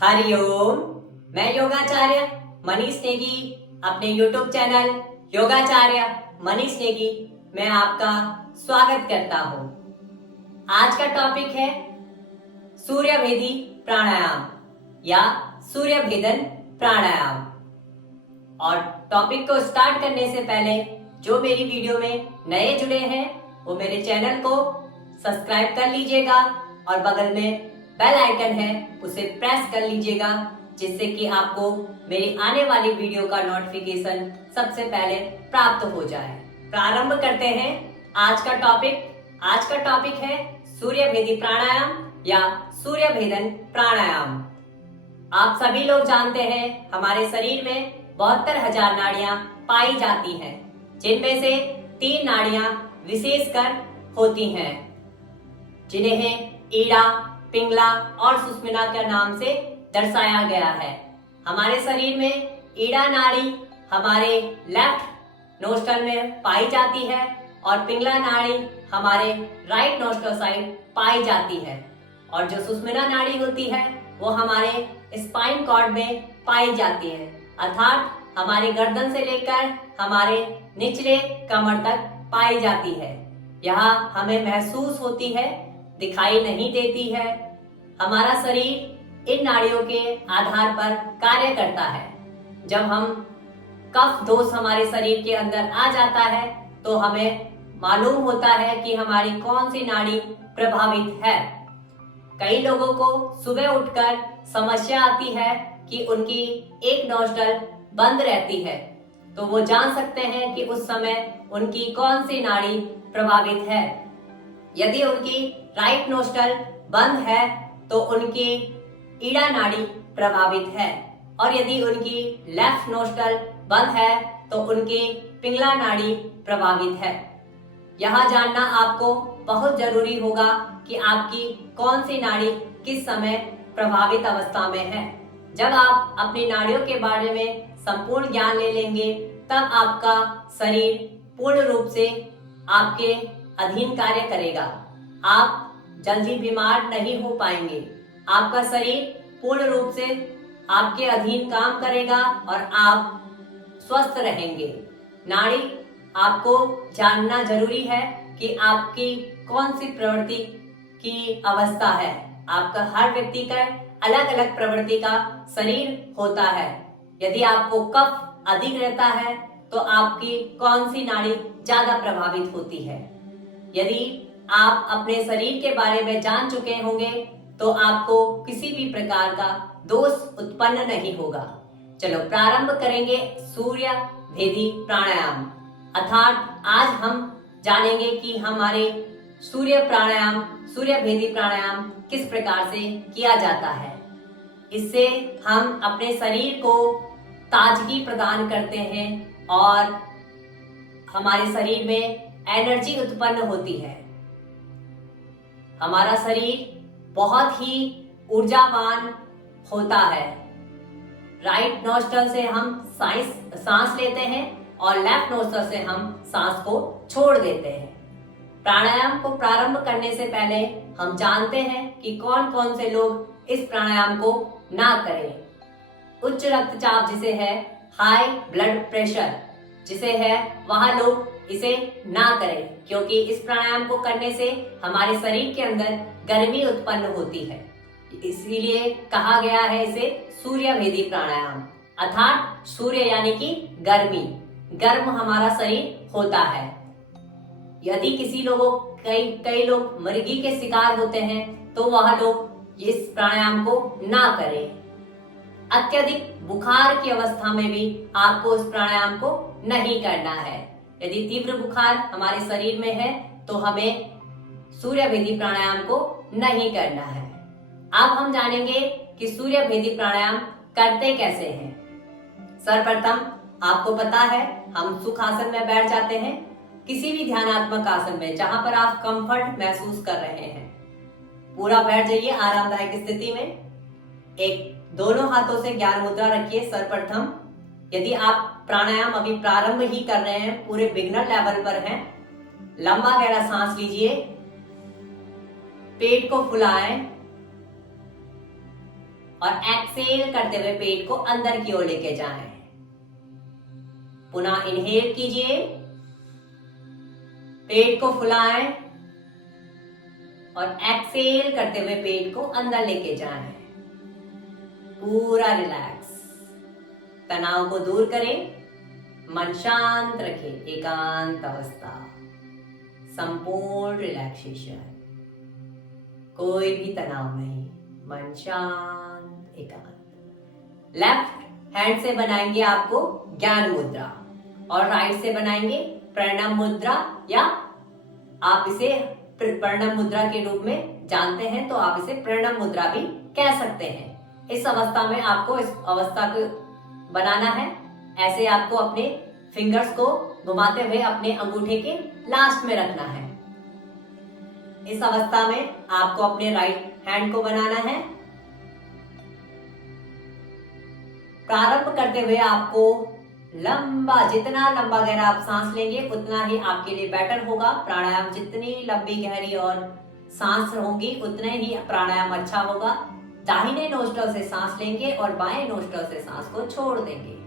हरिओम। मैं योगाचार्य मनीष नेगी अपने YouTube channel योगाचार्य Manish Negi में आपका स्वागत करता हूं। आज का टॉपिक है सूर्य भेदी प्राणायाम या सूर्य भेदन प्राणायाम। और टॉपिक को स्टार्ट करने से पहले जो मेरी वीडियो में नए जुड़े हैं वो मेरे चैनल को सब्सक्राइब कर लीजिएगा और बगल में बेल आइकन है उसे प्रेस कर लीजिएगा, जिससे कि आपको मेरी आने वाली वीडियो का नोटिफिकेशन सबसे पहले प्राप्त हो जाए। प्रारंभ करते हैं आज का टॉपिक। आज का टॉपिक है सूर्य भेदी प्राणायाम या सूर्य भेदन प्राणायाम। आप सभी लोग जानते हैं हमारे शरीर में 72,000 नाड़ियां पाई जाती हैं, जिनमें से 3 नाड़ियां विशेषकर होती हैं, जिन्हें ईड़ा, पिंगला और सुषुम्ना के नाम से दर्शाया गया है। हमारे शरीर में ईड़ा नाड़ी हमारे लेफ्ट नोस्ट्रल में पाई जाती है और पिंगला नाड़ी हमारे राइट नोस्ट्रल साइड पाई जाती है, और जो सुषुम्ना नाड़ी होती है वो हमारे स्पाइन कॉर्ड में पाई जाती है, अर्थात हमारी गर्दन से लेकर हमारे निचले कमर तक पाई जाती है। यह हमें महसूस होती है, दिखाई नहीं देती है। हमारा शरीर इन नाड़ियों के आधार पर कार्य करता है। जब हम कफ दोष हमारे शरीर के अंदर आ जाता है तो हमें मालूम होता है कि हमारी कौन सी नाड़ी प्रभावित है। कई लोगों को सुबह उठकर समस्या आती है कि उनकी एक नोस्ट्रल बंद रहती है, तो वो जान सकते हैं कि उस समय उनकी कौन सी नाड़ी प्रभावित है। यदि उनकी राइट नोस्ट्रल बंद है तो उनकी ईड़ा नाड़ी प्रभावित है, और यदि उनकी लेफ्ट नोस्ट्रल बंद है तो उनकी पिंगला नाड़ी प्रभावित है। यह जानना आपको बहुत जरूरी होगा कि आपकी कौन सी नाड़ी किस समय प्रभावित अवस्था में है। जब आप अपनी नाड़ियों के बारे में संपूर्ण ज्ञान ले लेंगे तब आपका शरीर पूर्ण रूप से आपके अधीन कार्य करेगा। आप जल्दी बीमार नहीं हो पाएंगे। आपका शरीर पूर्ण रूप से आपके अधीन काम करेगा और आप स्वस्थ रहेंगे। नाड़ी आपको जानना जरूरी है कि आपकी कौन सी प्रवृत्ति की अवस्था है। आपका हर व्यक्ति का अलग अलग प्रवृत्ति का शरीर होता है। यदि आपको कफ अधिक रहता है तो आपकी कौन सी नाड़ी ज्यादा प्रभावित होती है। यदि आप अपने शरीर के बारे में जान चुके होंगे तो आपको किसी भी प्रकार का दोष उत्पन्न नहीं होगा। चलो प्रारंभ करेंगे सूर्य भेदी प्राणायाम, अर्थात आज हम जानेंगे कि हमारे सूर्य भेदी प्राणायाम किस प्रकार से किया जाता है। इससे हम अपने शरीर को ताजगी प्रदान करते हैं और हमारे शरीर में एनर्जी उत्पन्न होती है। हमारा शरीर बहुत ही ऊर्जावान होता है। राइट नोस्ट्रल से हम सांस लेते हैं और लेफ्ट नोस्ट्रल से हम सांस को छोड़ देते हैं। प्राणायाम को प्रारंभ करने से पहले हम जानते हैं कि कौन कौन से लोग इस प्राणायाम को ना करें। उच्च रक्तचाप जिसे है, हाई ब्लड प्रेशर जिसे है, वह लोग इसे ना करें, क्योंकि इस प्राणायाम को करने से हमारे शरीर के अंदर गर्मी उत्पन्न होती है। इसीलिए कहा गया है इसे सूर्य भेदी प्राणायाम, अर्थात सूर्य यानी कि गर्म हमारा शरीर होता है। यदि कई लोग मृगी के शिकार होते हैं तो वह लोग इस प्राणायाम को ना करें। अत्यधिक बुखार की अवस्था में भी आपको इस प्राणायाम को नहीं करना है। यदि तीव्र बुखार हमारे शरीर में है तो हमें सूर्य भेदी प्राणायाम को नहीं करना है। अब हम जानेंगे कि सूर्य भेदी प्राणायाम करते कैसे हैं। सर्वप्रथम आपको पता है हम सुखासन में बैठ जाते हैं, किसी भी ध्यानात्मक आसन में जहां पर आप कंफर्ट महसूस कर रहे हैं। पूरा बैठ जाइए आरामदायक स्थिति में। दोनों हाथों से ज्ञान मुद्रा रखिए। सर्वप्रथम यदि आप प्राणायाम अभी प्रारंभ ही कर रहे हैं, पूरे बिगनर लेवल पर हैं, लंबा गहरा सांस लीजिए, पेट को फुलाएं और एक्सेल करते हुए पेट को अंदर की ओर लेके जाएं। पुनः इनहेल कीजिए, पेट को फुलाएं और एक्सेल करते हुए पेट को अंदर लेके जाएं। पूरा रिलैक्स, तनाव को दूर करें, मन शांत रखें, एकांत अवस्था, संपूर्ण रिलैक्सेशन, कोई भी तनाव नहीं, मन शांत, एकांत। लेफ्ट हैंड से बनाएंगे आपको ज्ञान मुद्रा और राइट से बनाएंगे प्रणव मुद्रा, या आप इसे प्रणव मुद्रा के रूप में जानते हैं तो आप इसे प्रणव मुद्रा भी कह सकते हैं। इस अवस्था में आपको इस अवस्था को बनाना है। ऐसे आपको अपने फिंगर्स को घुमाते हुए अपने अंगूठे के लास्ट में रखना है। इस अवस्था में आपको अपने राइट हैंड को बनाना है। प्रारंभ करते हुए आपको लंबा, जितना लंबा गहरा आप सांस लेंगे उतना ही आपके लिए बेटर होगा। प्राणायाम जितनी लंबी गहरी और सांस होगी उतने ही प्राणायाम अच्छा होगा। दाहिने नोस्ट्रल से सांस लेंगे और बाएं नोस्ट्रल से सांस को छोड़ देंगे।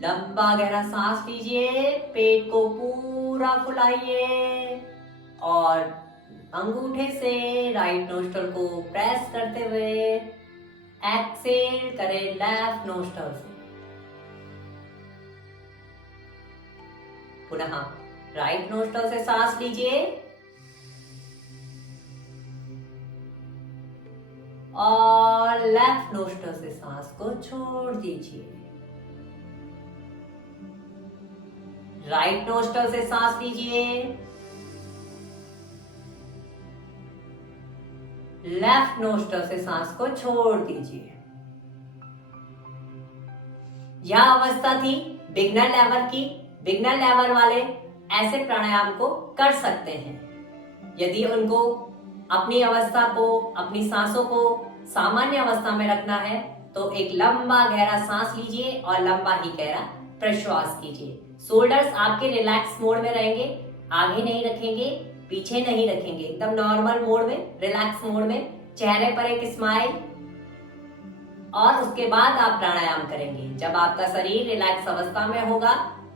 लंबा गहरा सांस लीजिए, पेट को पूरा फुलाइए और अंगूठे से राइट नोस्ट्रल को प्रेस करते हुए एक्सेल करें लेफ्ट नोस्ट्रल से। पुनः राइट नोस्ट्रल से सांस लीजिए और लेफ्ट नोस्ट्रल से सांस को छोड़ दीजिए। राइट नोस्ट्रल से सांस लीजिए, लेफ्ट नोस्ट्रल से सांस को छोड़ दीजिए। यह अवस्था थी बिगनर लेवल की। बिगनर लेवल वाले ऐसे प्राणायाम को कर सकते हैं। यदि उनको अपनी अवस्था को, अपनी सांसों को सामान्य अवस्था में रखना है तो एक लंबा गहरा सांस लीजिए और लंबा ही गहरा प्रश्वास कीजिए। शोल्डर्स आपके रिलैक्स मोड में रहेंगे, आगे नहीं रखेंगे, पीछे नहीं रखेंगे, एकदम नॉर्मल मोड में, रिलैक्स मोड में। चेहरे पर एक स्माइल और उसके बाद आप प्राणायाम करेंगे। जब आपका शरीर रिलैक्स अवस्था में होगा,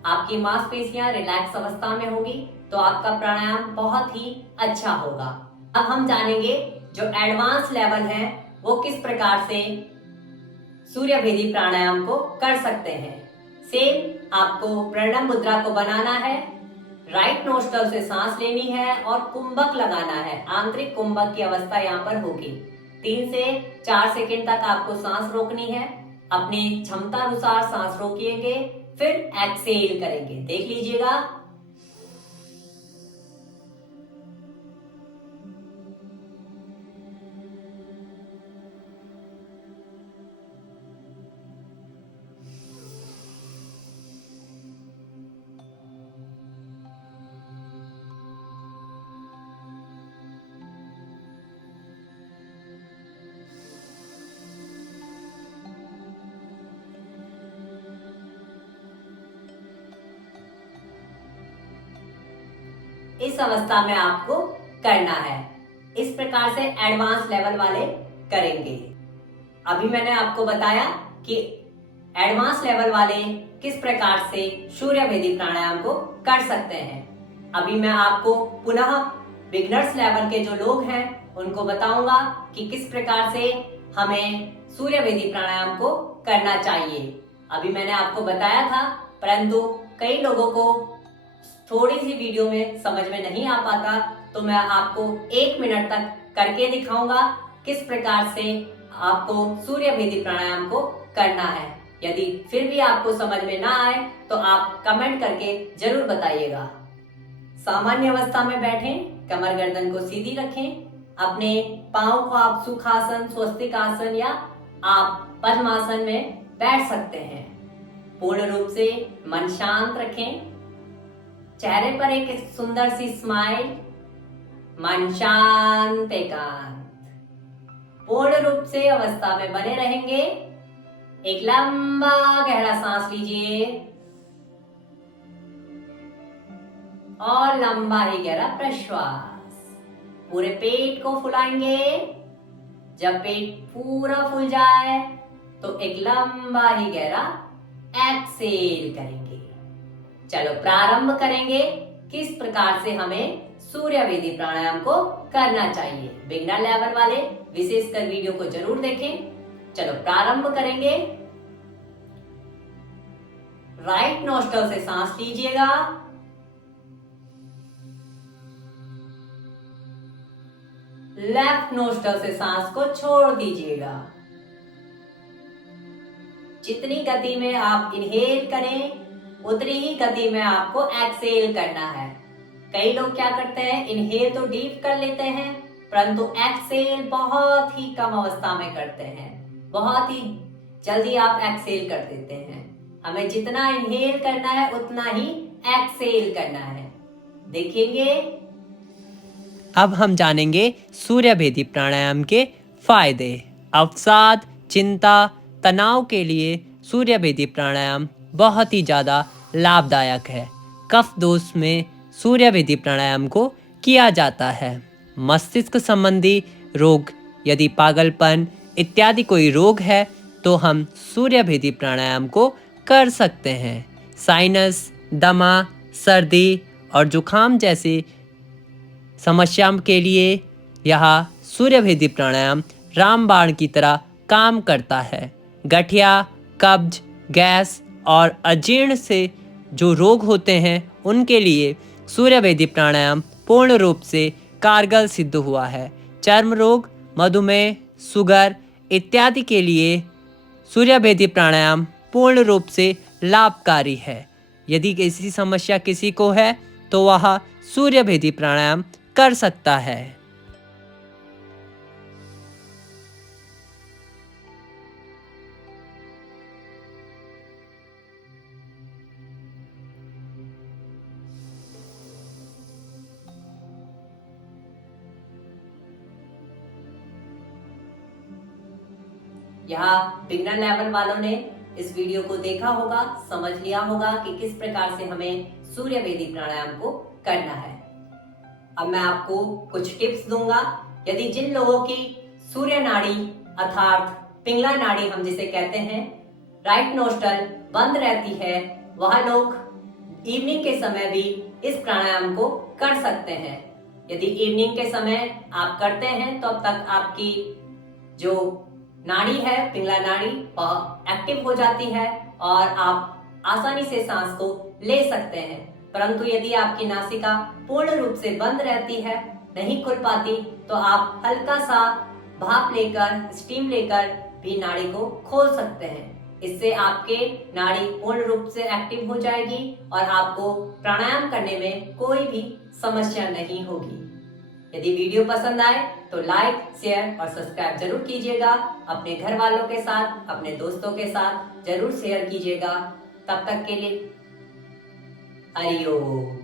आपकी मांसपेशियां रिलैक्स अवस्था में होगी तो आपका प्राणायाम बहुत ही अच्छा होगा। अब हम जानेंगे जो एडवांस लेवल है वो किस प्रकार से सूर्य भेदी प्राणायाम को कर सकते हैं। सेम आपको प्रणव मुद्रा को बनाना है, राइट नोस्ट्रल से सांस लेनी है और कुंभक लगाना है। आंतरिक कुंभक की अवस्था यहाँ पर होगी। 3 से 4 सेकंड तक आपको सांस रोकनी है। अपनी क्षमता अनुसार सांस रोकिएंगे, फिर एक्सेल करेंगे। देख लीजिएगा। इस अवस्था में आपको करना है। इस प्रकार से एडवांस लेवल वाले करेंगे। अभी मैंने आपको बताया कि एडवांस लेवल वाले किस प्रकार से सूर्य भेदी प्राणायाम को कर सकते हैं। अभी मैं आपको पुनः बिगनर्स लेवल के जो लोग हैं उनको बताऊंगा कि किस प्रकार से हमें सूर्य भेदी प्राणायाम को करना चाहिए। अभी मैंने आपको बताया था, परंतु कई लोगों को थोड़ी सी वीडियो में समझ में नहीं आ पाता, तो मैं आपको 1 मिनट तक करके दिखाऊंगा किस प्रकार से आपको सूर्य भेदी प्राणायाम को करना है। यदि फिर भी आपको समझ में ना आए तो आप कमेंट करके जरूर बताइएगा। सामान्य अवस्था में बैठें, कमर गर्दन को सीधी रखें, अपने पांव को आप सुखासन, स्वस्तिक आसन या आप पद्मासन में बैठ सकते हैं। पूर्ण रूप से मन शांत रखें, चेहरे पर एक सुंदर सी स्माइल, मन शांत, एकांत। पूर्ण रूप से अवस्था में बने रहेंगे। एक लंबा गहरा सांस लीजिए और लंबा ही गहरा प्रश्वास। पूरे पेट को फुलाएंगे। जब पेट पूरा फूल जाए तो एक लंबा ही गहरा एक्सेल करेंगे। चलो प्रारंभ करेंगे किस प्रकार से हमें सूर्य वेदी प्राणायाम को करना चाहिए। बिगिनर लेवल वाले विशेषकर वीडियो को जरूर देखें। चलो प्रारंभ करेंगे। राइट नोस्ट्रल से सांस लीजिएगा। लेफ्ट नोस्ट्रल से सांस को छोड़ दीजिएगा। जितनी गति में आप इनहेल करें उतनी ही गति में आपको एक्सेल करना है। कई लोग क्या करते हैं, इनहेल तो डीप कर लेते हैं परंतु एक्सेल बहुत ही कम अवस्था में करते हैं। बहुत ही जल्दी आप एक्सेल कर देते हैं। हमें जितना इनहेल करना है उतना ही एक्सेल करना है। देखेंगे। अब हम जानेंगे सूर्य भेदी प्राणायाम के फायदे। अवसाद, चिंता, तनाव के लिए सूर्य भेदी प्राणायाम बहुत ही ज़्यादा लाभदायक है। कफ दोष में सूर्य भेदी प्राणायाम को किया जाता है। मस्तिष्क संबंधी रोग, यदि पागलपन इत्यादि कोई रोग है तो हम सूर्य भेदी प्राणायाम को कर सकते हैं। साइनस, दमा, सर्दी और जुखाम जैसी समस्या के लिए यह सूर्य भेदी प्राणायाम रामबाण की तरह काम करता है। गठिया, कब्ज, गैस और अजीर्ण से जो रोग होते हैं उनके लिए सूर्य भेदी प्राणायाम पूर्ण रूप से कारगर सिद्ध हुआ है। चर्म रोग, मधुमेह, शुगर इत्यादि के लिए सूर्य भेदी प्राणायाम पूर्ण रूप से लाभकारी है। यदि ऐसी समस्या किसी को है तो वह सूर्य भेदी प्राणायाम कर सकता है। यहाँ बिगनर लेवल वालों ने इस वीडियो को देखा होगा, समझ लिया होगा कि किस प्रकार से हमें सूर्य वेदी प्राणायाम को करना है। अब मैं आपको कुछ टिप्स दूंगा। यदि जिन लोगों की सूर्य नाड़ी अर्थात पिंगला नाड़ी हम जिसे कहते हैं, राइट नोस्ट्रल बंद रहती है, वह लोग इवनिंग के समय भी इस प्राणायाम को कर सकते हैं। यदि इवनिंग के समय आप करते हैं तो अब तक आपकी जो नाड़ी है, पिंगला नाड़ी, वह एक्टिव हो जाती है और आप आसानी से सांस को ले सकते हैं। परंतु यदि आपकी नासिका पूर्ण रूप से बंद रहती है, नहीं खुल पाती, तो आप हल्का सा भाप लेकर, स्टीम लेकर भी नाड़ी को खोल सकते हैं। इससे आपके नाड़ी पूर्ण रूप से एक्टिव हो जाएगी और आपको प्राणायाम करने में कोई भी समस्या नहीं होगी। यदि वीडियो पसंद आए तो लाइक, शेयर और सब्सक्राइब जरूर कीजिएगा। अपने घर वालों के साथ, अपने दोस्तों के साथ जरूर शेयर कीजिएगा। तब तक के लिए हरि ओम।